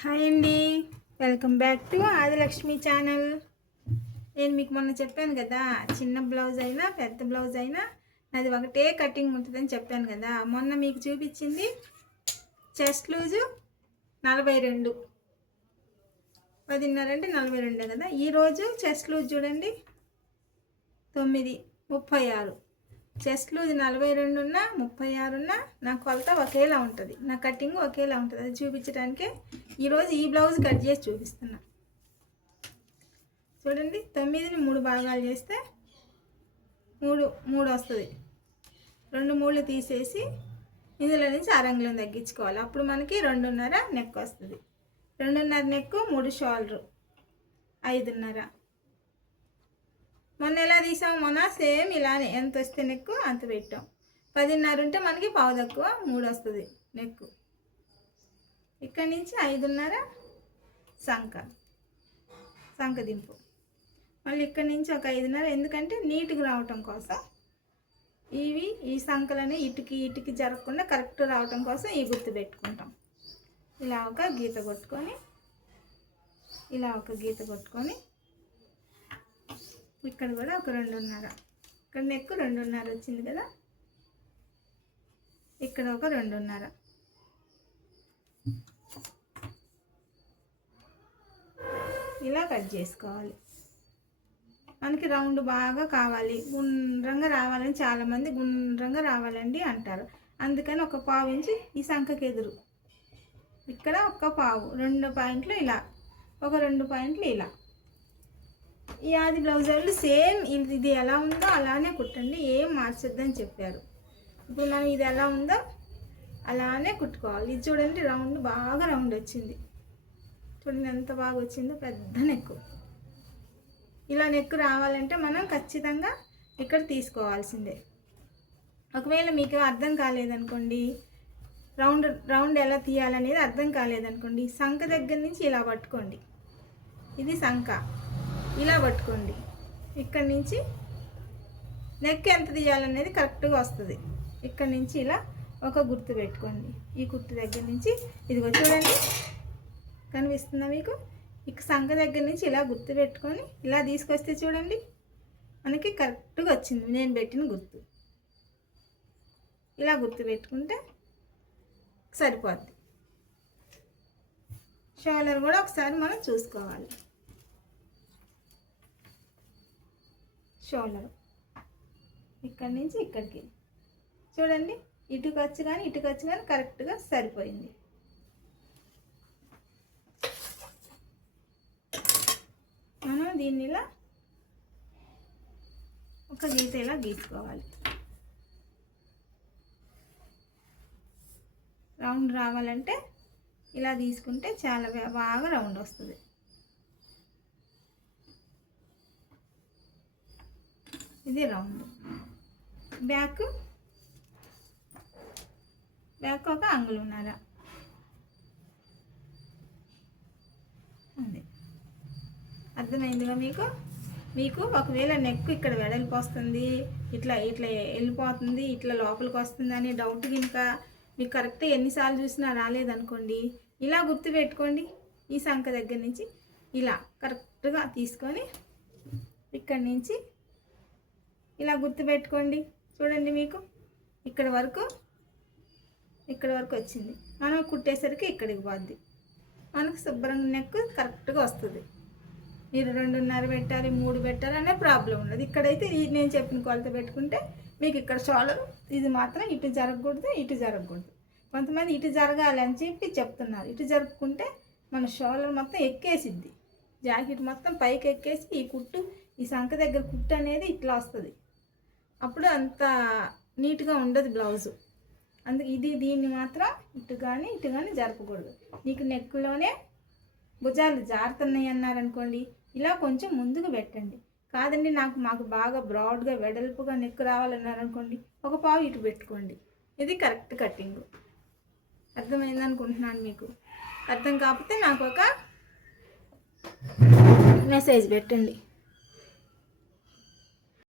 Hi అండి, welcome back to Adilakshmi channel. నేను మీకు మొన్న చెప్పాను కదా, చిన్న బ్లౌజ్ అయినా పెద్ద బ్లౌజ్ అయినా నాది ఒకటే కటింగ్ ఉంటుందని చెప్పాను కదా. మొన్న మీకు చూపించింది చెస్ట్ లూజు 42, 10.5 అంటే 42 కదా. ఈరోజు చెస్ట్ లూజ్ చూడండి 9, 36. చెస్ట్ లూజ్ 42 ఉన్నా 36 ఉన్నా నా కొలత ఒకేలా ఉంటుంది, నా కటింగ్ ఒకేలా ఉంటుంది. అది చూపించడానికే ఈరోజు ఈ బ్లౌజ్ కట్ చేసి చూపిస్తున్నా. చూడండి, 9ని 3 భాగాలు చేస్తే 3 వస్తుంది. 2 3 తీసేసి ఇందులో నుంచి అరంగులం తగ్గించుకోవాలి. అప్పుడు మనకి 2.5 నెక్ వస్తుంది. 2.5 నెక్, 3 షోల్డర్ 5.5. మొన్న ఎలా తీసాము, మొన్న సేమ్ ఇలానే ఎంత వస్తే నెక్ అంత పెట్టాం. 10.5 ఉంటే మనకి పావు తక్కువ 3 వస్తుంది నెక్. ఇక్కడి నుంచి 5.5 సంక దింపు. మళ్ళీ ఇక్కడి నుంచి ఒక 5.5, ఎందుకంటే నీట్గా రావటం కోసం. ఈ సంకలని ఇటుకి జరగకుండా కరెక్ట్ రావటం కోసం ఈ గుర్తు పెట్టుకుంటాం. ఇలా ఒక గీత కొట్టుకొని, ఇక్కడ కూడా ఒక 2.5. ఇక్కడ నెక్ 2.5 వచ్చింది కదా, ఇక్కడ ఒక 2.5. ఇలా కట్ చేసుకోవాలి. మనకి రౌండ్ బాగా కావాలి, గుండ్రంగా రావాలని చాలామంది గుండ్రంగా రావాలండి అంటారు. అందుకని ఒక పావు ఇంచు ఈ సంఖకి ఎదురు, ఇక్కడ ఒక పావు, 2 పాయింట్లు ఇలా, ఒక 2 పాయింట్లు ఇలా. ఈ ఆది బ్లౌజ్ వాళ్ళు సేమ్ ఇది ఎలా ఉందో అలానే కుట్టండి, ఏం మార్చొద్దని చెప్పారు. ఇప్పుడు మనం ఇది ఎలా ఉందో అలానే కుట్టుకోవాలి. ఇది చూడండి, బాగా రౌండ్ వచ్చింది. చూడండి ఎంత బాగా వచ్చిందో, పెద్ద నెక్. ఇలా నెక్ రావాలంటే మనం ఖచ్చితంగా ఇక్కడ తీసుకోవాల్సిందే. ఒకవేళ మీకు అర్థం కాలేదనుకోండి, రౌండ్ ఎలా తీయాలనేది అర్థం కాలేదనుకోండి, సంక దగ్గర నుంచి ఇలా పట్టుకోండి. ఇది సంక, ఇలా పట్టుకోండి. ఇక్కడి నుంచి నెక్ ఎంత తీయాలనేది కరెక్ట్గా వస్తుంది. ఇక్కడి నుంచి ఇలా ఒక గుర్తు పెట్టుకోండి. ఈ గుర్తు దగ్గర నుంచి ఇదిగో చూడండి, కనిపిస్తుందా మీకు? ఇక సంఖ దగ్గర నుంచి ఇలా గుర్తు పెట్టుకొని ఇలా తీసుకొస్తే చూడండి మనకి కరెక్ట్గా వచ్చింది నేను పెట్టిన గుర్తు. ఇలా గుర్తు పెట్టుకుంటే సరిపోద్ది. షోల్డర్ కూడా ఒకసారి మనం చూసుకోవాలి. షోల్డర్ ఇక్కడి నుంచి ఇక్కడికి చూడండి, ఇటుకు వచ్చి కానీ కరెక్ట్గా సరిపోయింది. మనం దీన్ని ఇలా ఒక గీత ఇలా గీసుకోవాలి. రౌండ్ రావాలంటే ఇలా తీసుకుంటే చాలా బాగా రౌండ్ వస్తుంది. ఇది రౌండ్. బ్యాక్ ఒక అంగుళంన్నర. అదే అర్థమైందిగా మీకు ఒకవేళ నెక్ ఇక్కడ వెడల్పు వస్తుంది, ఇట్లా వెళ్ళిపోతుంది, ఇట్లా లోపలికి వస్తుంది అనే డౌట్ కనుక మీకు కరెక్ట్గా ఎన్నిసార్లు చూసినా రాలేదనుకోండి, ఇలా గుర్తు పెట్టుకోండి. ఈ సంఖ దగ్గర నుంచి ఇలా కరెక్ట్గా తీసుకొని ఇక్కడి నుంచి ఇలా గుర్తు పెట్టుకోండి. చూడండి, మీకు ఇక్కడ వరకు వచ్చింది. మనం కుట్టేసరికి ఇక్కడికి పోద్ది. మనకు శుభ్రంగా నెక్ కరెక్ట్గా వస్తుంది. మీరు 2.5 పెట్టాలి, 3 పెట్టాలి అనే ప్రాబ్లం ఉండదు. ఇక్కడైతే నేను చెప్పిన కొలత పెట్టుకుంటే మీకు ఇక్కడ షోల్డర్ ఇది మాత్రం ఇటు జరగకూడదు. కొంతమంది ఇటు జరగాలి అని చెప్పి చెప్తున్నారు. ఇటు జరుపుకుంటే మన షోల్డర్ మొత్తం ఎక్కేసిద్ది, జాకెట్ మొత్తం పైకి ఎక్కేసి ఈ సంఖ దగ్గర కుట్టు అనేది ఇట్లా వస్తుంది. అప్పుడు అంత నీట్గా ఉండదు బ్లౌజు. అందుకే దీన్ని మాత్రం ఇటు కానీ జరపకూడదు. నీకు నెక్లోనే భుజాలు జారుతున్నాయి అన్నారనుకోండి, ఇలా కొంచెం ముందుకు పెట్టండి. కాదండి మాకు బాగా బ్రాడ్గా వెడల్పుగా నెక్ రావాలన్నారనుకోండి, ఒక పావు ఇటు పెట్టుకోండి. ఇది కరెక్ట్ కటింగ్. అర్థమైందనుకుంటున్నాను. మీకు అర్థం కాకపోతే నాకు ఒక మెసేజ్ పెట్టండి.